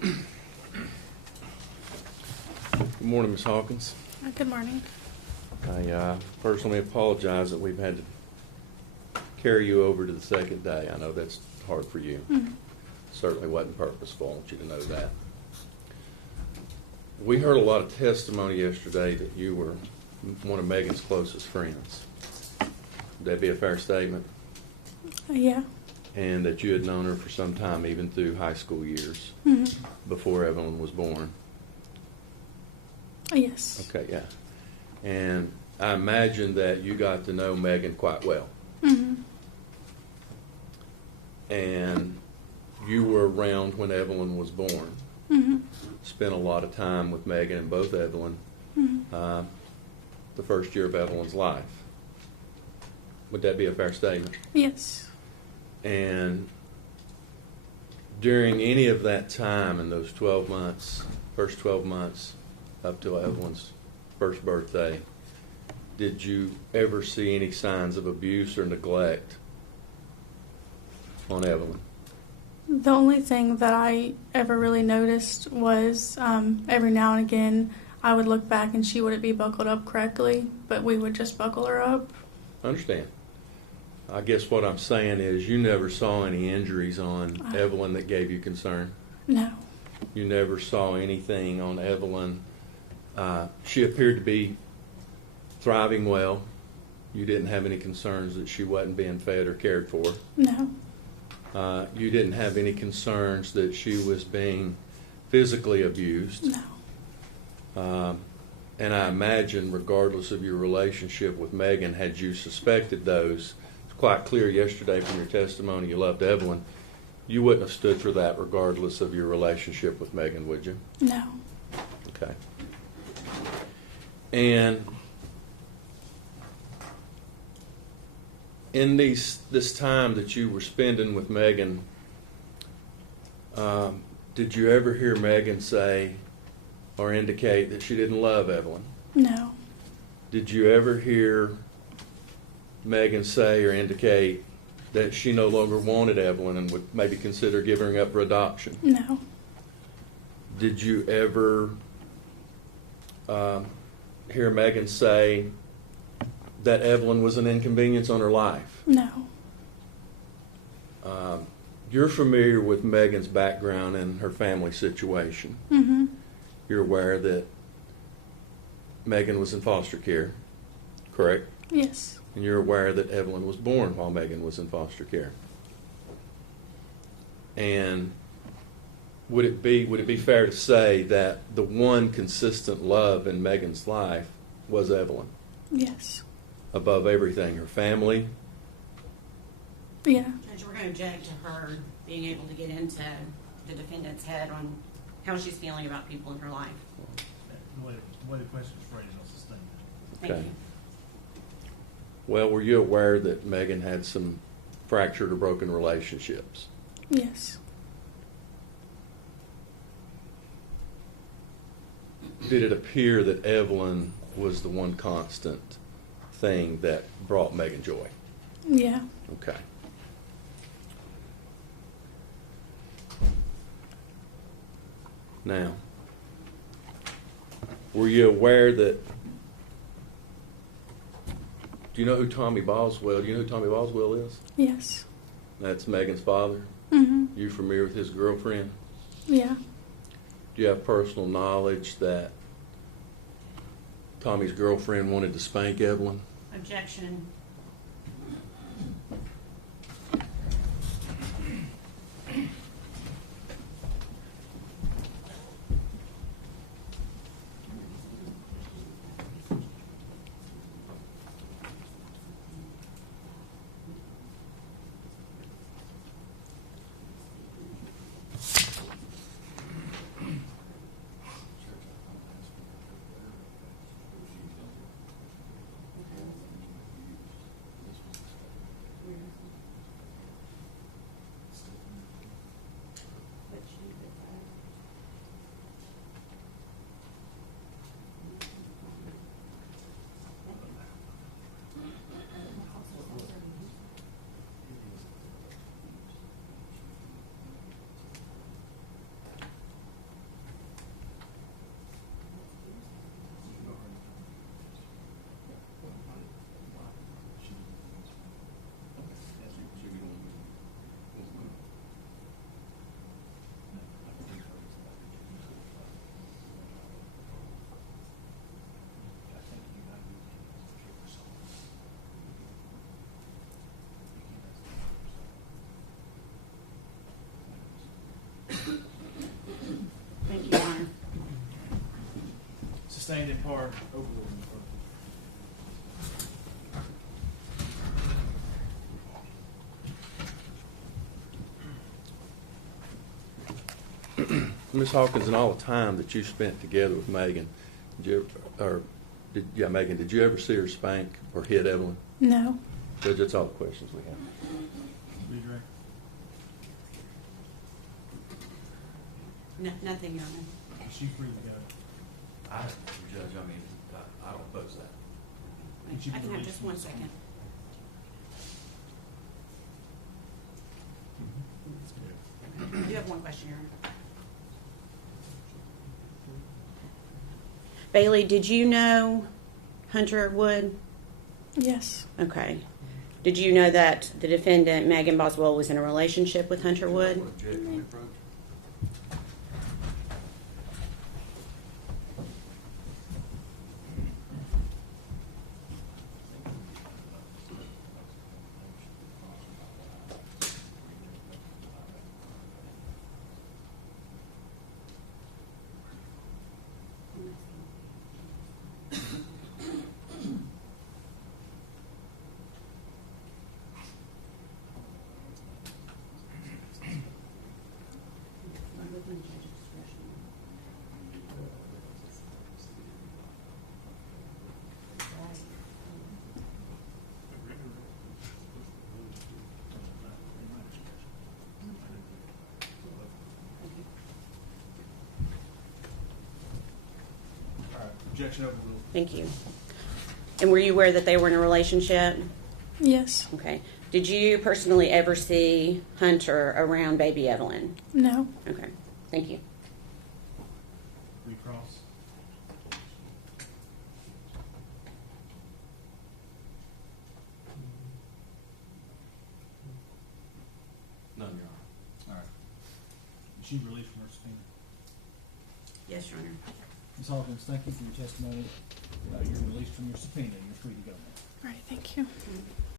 Good morning, Ms. Hawkins. Good morning. I personally apologize that we've had to carry you over to the second day. I know that's hard for you. Certainly wasn't purposeful. I want you to know that. We heard a lot of testimony yesterday that you were one of Megan's closest friends. Would that be a fair statement? Yeah. And that you had known her for some time, even through high school years, before Evelyn was born. Yes. Okay, yeah. And I imagine that you got to know Megan quite well. And you were around when Evelyn was born. Spent a lot of time with Megan and both Evelyn the first year of Evelyn's life. Would that be a fair statement? Yes. And during any of that time in those 12 months, first 12 months up till Evelyn's first birthday, did you ever see any signs of abuse or neglect on Evelyn? The only thing that I ever really noticed was every now and again I would look back and she wouldn't be buckled up correctly, but we would just buckle her up. I understand. I guess what I'm saying is you never saw any injuries on Evelyn that gave you concern? No. You never saw anything on Evelyn? She appeared to be thriving well. You didn't have any concerns that she wasn't being fed or cared for? No. You didn't have any concerns that she was being physically abused? No. And I imagine, regardless of your relationship with Megan, had you suspected those, it's quite clear yesterday from your testimony you loved Evelyn, you wouldn't have stood for that regardless of your relationship with Megan, would you? No. Okay. And in this time that you were spending with Megan, did you ever hear Megan say or indicate that she didn't love Evelyn? No. Did you ever hear Megan say or indicate that she no longer wanted Evelyn and would maybe consider giving her up for adoption? No. Did you ever hear Megan say that Evelyn was an inconvenience on her life? No. You're familiar with Megan's background and her family situation. You're aware that Megan was in foster care, correct? Yes. And you're aware that Evelyn was born while Megan was in foster care. And would it be fair to say that the one consistent love in Megan's life was Evelyn? Yes. Above everything, her family? Yeah. Judge, we're going to object to her being able to get into the defendant's head on how she's feeling about people in her life. The way the question is phrased, I'll sustain that. Thank Okay. you. Well, were you aware that Megan had some fractured or broken relationships? Yes. Did it appear that Evelyn was the one constant thing that brought Megan joy? Yeah. Okay. Now, were you aware that, do you know who Tommy Boswell is? Yes. That's Megan's father. You familiar with his girlfriend? Yeah. Do you have personal knowledge that Tommy's girlfriend wanted to spank Evelyn? Objection. sustained in part, overruled in part. Ms. Hawkins, in all the time that you spent together with Megan, Megan, did you ever see her spank or hit Evelyn? No. Judge, that's all the questions we have. Redirect. Nothing, Your Honor. Is she free to go? Judge, I don't oppose that. Can she I be can have released just from one the second. I do have one question, Your Honor. Bailey, did you know Hunter Wood? Yes. Okay. Did you know that the defendant, Megan Boswell, was in a relationship with Hunter Wood? All right, objection overruled. Thank you. And were you aware that they were in a relationship? Yes. Okay. Did you personally ever see Hunter around baby Evelyn? No. Okay. Thank you. Recross. None, Your Honor. All right. Is she released from her subpoena? Yes, Your Honor. Ms. Hawkins, thank you for your testimony. You're released from your subpoena. You're free to go now. All right. Thank you.